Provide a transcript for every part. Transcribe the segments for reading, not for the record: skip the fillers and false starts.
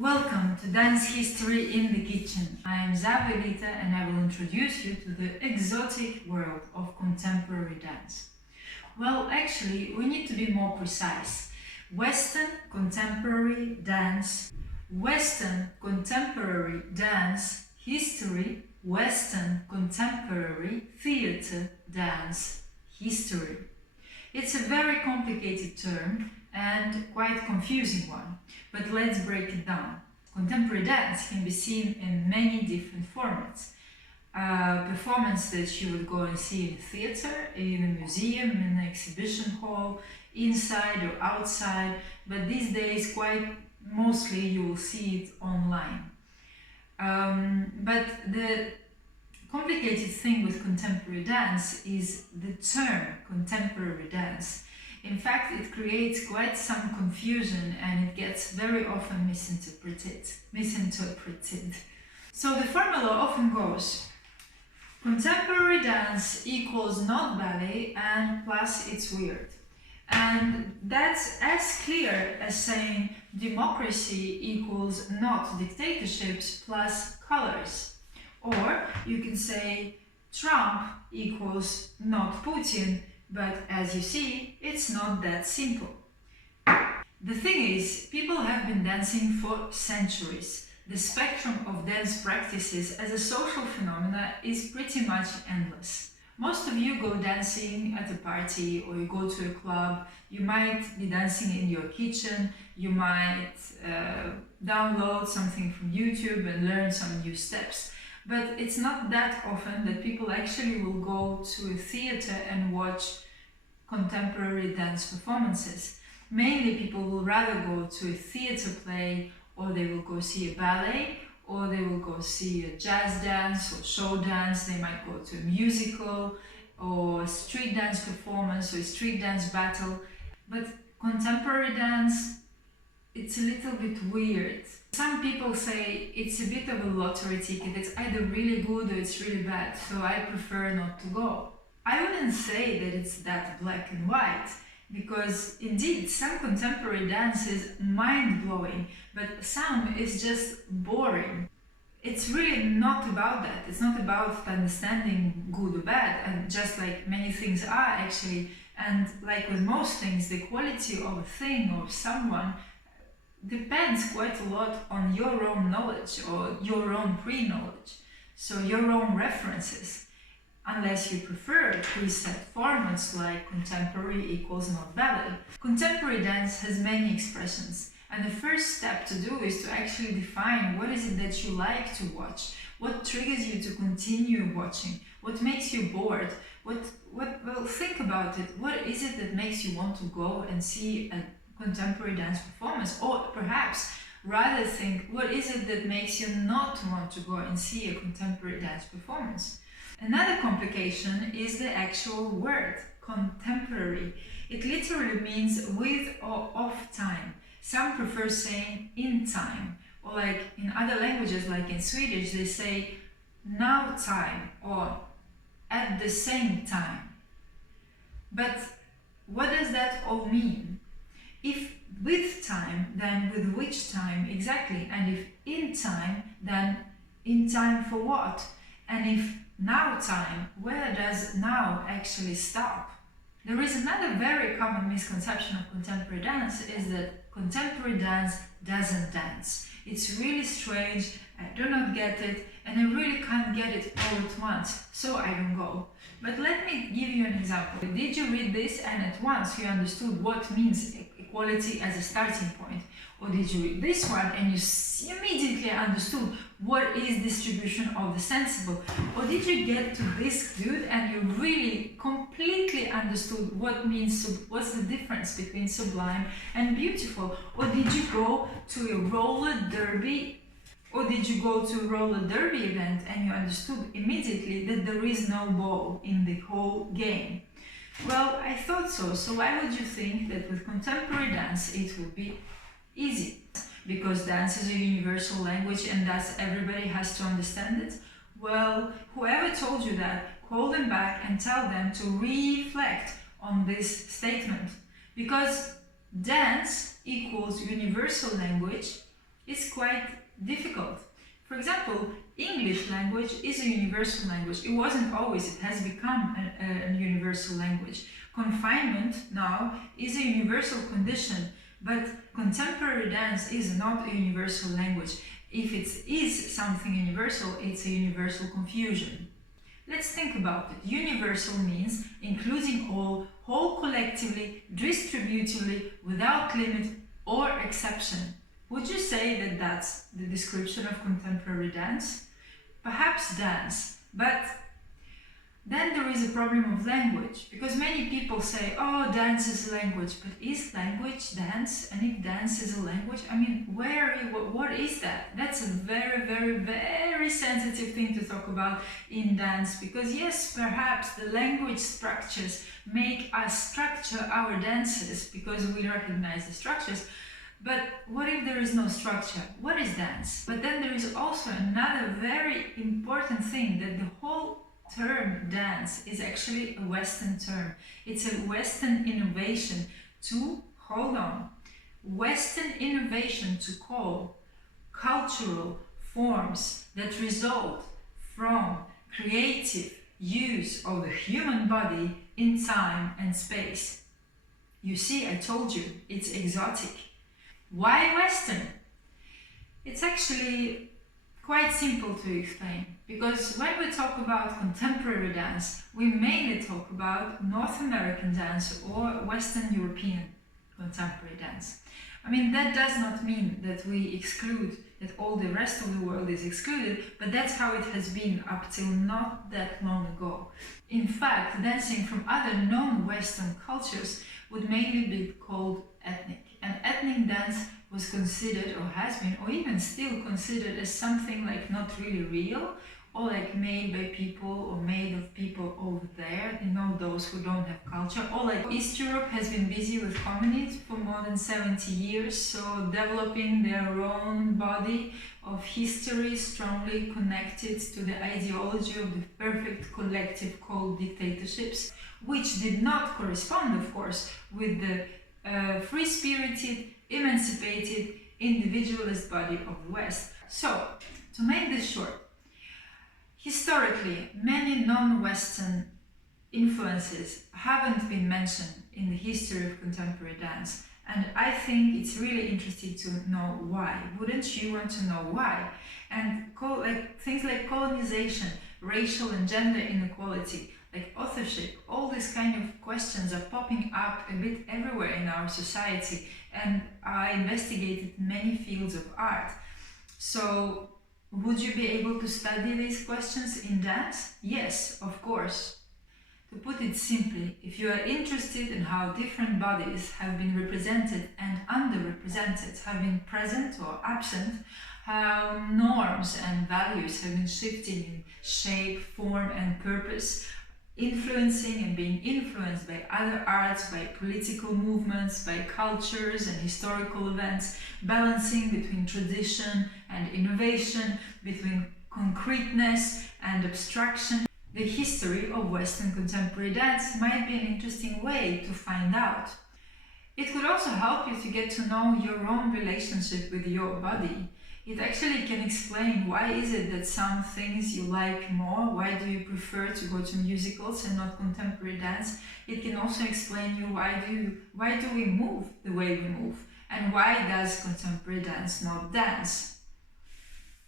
Welcome to Dance History in the Kitchen. I am Elita and I will introduce you to the exotic world of contemporary dance. Well, actually, we need to be more precise. Western contemporary dance, Western contemporary dance history, Western contemporary theatre dance history. It's a very complicated term and quite confusing one, but let's break it down. Contemporary dance can be seen in many different formats. Performance that you would go and see in a theatre, in a museum, in an exhibition hall, inside or outside, but these days quite mostly you will see it online. But the complicated thing with contemporary dance is the term contemporary dance. In fact, it creates quite some confusion and it gets very often misinterpreted. So the formula often goes: contemporary dance equals not ballet and plus it's weird. And that's as clear as saying democracy equals not dictatorships plus colors. Or you can say Trump equals not Putin, but as you see, it's not that simple. The thing is, people have been dancing for centuries. The spectrum of dance practices as a social phenomena is pretty much endless. Most of you go dancing at a party or you go to a club. You might be dancing in your kitchen. You might download something from YouTube and learn some new steps. But it's not that often that people actually will go to a theatre and watch contemporary dance performances. Mainly people will rather go to a theatre play, or they will go see a ballet, or they will go see a jazz dance or show dance. They might go to a musical or a street dance performance or a street dance battle. But contemporary dance, it's a little bit weird. Some people say it's a bit of a lottery ticket. It's either really good or it's really bad, so I prefer not to go. I wouldn't say that it's that black and white, because indeed some contemporary dance is mind-blowing, but some is just boring. It's really not about that. It's not about understanding good or bad, and just like many things are actually, and like with most things, the quality of a thing or someone depends quite a lot on your own knowledge or your own pre-knowledge, so your own references, unless you prefer preset formats like contemporary equals not ballet. Contemporary dance has many expressions, and the first step to do is to actually define what is it that you like to watch, what triggers you to continue watching, what makes you bored, well, think about it. What is it that makes you want to go and see a contemporary dance performance? Or perhaps rather think, what is it that makes you not want to go and see a contemporary dance performance? Another complication is the actual word, contemporary. It literally means with or of time. Some prefer saying in time, or like in other languages, like in Swedish, they say now time or at the same time. But what does that all mean? If with time, then with which time exactly? And if in time, then in time for what? And if now time, where does now actually stop? There is another very common misconception of contemporary dance, is that contemporary dance doesn't dance. It's really strange, I do not get it, and I really can't get it all at once, so I don't go. But let me give you an example. Did you read this and at once you understood what means equality as a starting point? Or did you read this one and you immediately understood what is distribution of the sensible? Or did you get to this dude and you really completely understood what's the difference between sublime and beautiful? Or did you go to a roller derby? Or did you go to a roller derby event and you understood immediately that there is no ball in the whole game? Well, I thought so. So why would you think that with contemporary dance it would be easy? Because dance is a universal language and thus everybody has to understand it? Well, whoever told you that, call them back and tell them to reflect on this statement. Because dance equals universal language It's quite difficult. For example, English language is a universal language. It wasn't always, it has become a universal language. Confinement now is a universal condition, but contemporary dance is not a universal language. If it is something universal, it's a universal confusion. Let's think about it. Universal means including all, whole collectively, distributively, without limit or exception. Would you say that that's the description of contemporary dance? Perhaps dance, but then there is a problem of language, because many people say, oh, dance is a language, but is language dance? And if dance is a language, I mean, what is that? That's a very, very, very sensitive thing to talk about in dance, because yes, perhaps the language structures make us structure our dances because we recognize the structures. But what if there is no structure? What is dance? But then there is also another very important thing, that the whole term dance is actually a Western term. It's a Western innovation to, hold on, Western innovation to call cultural forms that result from creative use of the human body in time and space. You see, I told you, it's exotic. Why Western? It's actually quite simple to explain, because when we talk about contemporary dance, we mainly talk about North American dance or Western European contemporary dance. I mean, that does not mean that we exclude, that all the rest of the world is excluded, but that's how it has been up till not that long ago. In fact, dancing from other non-Western cultures would mainly be called ethnic. And ethnic dance was considered, or has been, or even still considered, as something like not really real, or like made by people, or made of people over there, you know, those who don't have culture. Or like East Europe has been busy with communism for more than 70 years, so developing their own body of history strongly connected to the ideology of the perfect collective called dictatorships, which did not correspond, of course, with the free-spirited, emancipated, individualist body of the West. So, to make this short, historically, many non-Western influences haven't been mentioned in the history of contemporary dance, and I think it's really interesting to know why. Wouldn't you want to know why? And things like colonization, racial and gender inequality, like authorship, all these kind of questions are popping up a bit everywhere in our society, and I investigated many fields of art. So, would you be able to study these questions in dance? Yes, of course. To put it simply, if you are interested in how different bodies have been represented and underrepresented, have been present or absent, how norms and values have been shifting in shape, form and purpose, influencing and being influenced by other arts, by political movements, by cultures and historical events, balancing between tradition and innovation, between concreteness and abstraction. The history of Western contemporary dance might be an interesting way to find out. It could also help you to get to know your own relationship with your body. It actually can explain why is it that some things you like more, why do you prefer to go to musicals and not contemporary dance. It can also explain you why do we move the way we move, and why does contemporary dance not dance?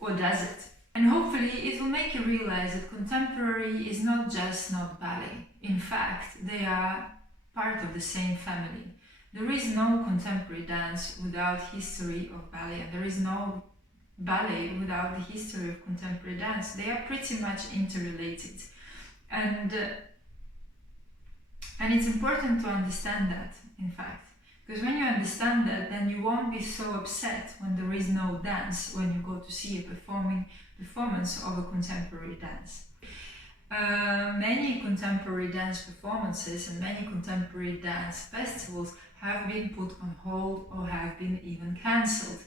Or does it? And hopefully it will make you realize that contemporary is not just not ballet. In fact, they are part of the same family. There is no contemporary dance without history of ballet, and there is no ballet without the history of contemporary dance. They are pretty much interrelated, and it's important to understand that, in fact, because when you understand that, then you won't be so upset when there is no dance when you go to see a performance of a contemporary dance. Many contemporary dance performances and many contemporary dance festivals have been put on hold or have been even cancelled.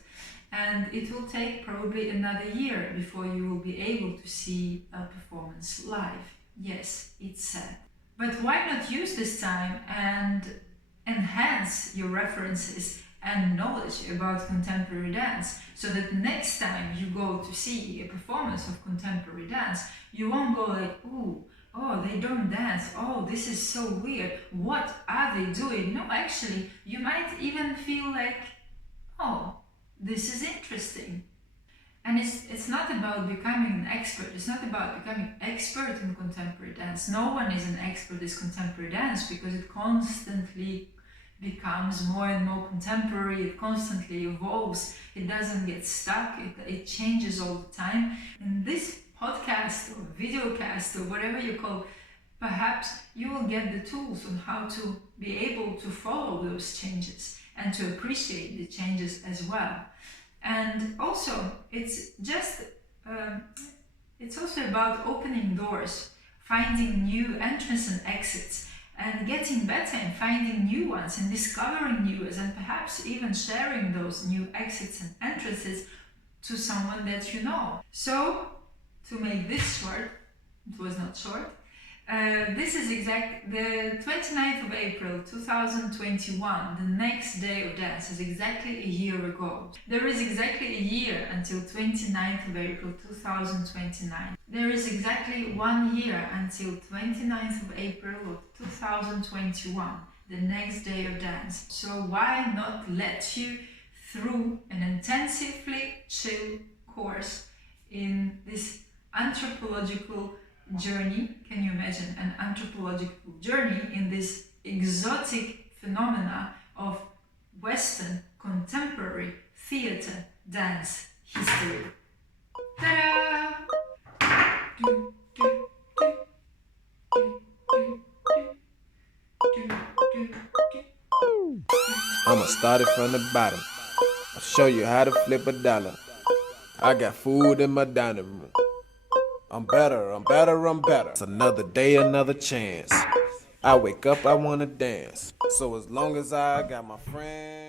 And it will take probably another year before you will be able to see a performance live. Yes, it's sad. But why not use this time and enhance your references and knowledge about contemporary dance, so that next time you go to see a performance of contemporary dance, you won't go like, ooh, oh, they don't dance, oh, this is so weird, what are they doing? No, actually, you might even feel like, oh, this is interesting. And it's not about becoming an expert. It's not about becoming expert in contemporary dance. No one is an expert in contemporary dance because it constantly becomes more and more contemporary. It constantly evolves. It doesn't get stuck. It changes all the time. In this podcast or videocast or whatever you call, perhaps you will get the tools on how to be able to follow those changes and to appreciate the changes as well. And also, it's also about opening doors, finding new entrances and exits, and getting better and finding new ones and discovering new ones, and perhaps even sharing those new exits and entrances to someone that you know. So, to make this short, it was not short, this is the 29th of April 2021, the next day of dance, is exactly a year ago. There is exactly a year until 29th of April 2029. There is exactly 1 year until 29th of April of 2021, the next day of dance. So why not let you through an intensively chill course in this anthropological journey? Can you imagine an anthropological journey in this exotic phenomena of Western contemporary theater dance history? Ta-da! I'ma start it from the bottom. I'll show you how to flip a dollar. I got food in my dining room. I'm better. It's another day, another chance. I wake up, I wanna dance. So as long as I got my friends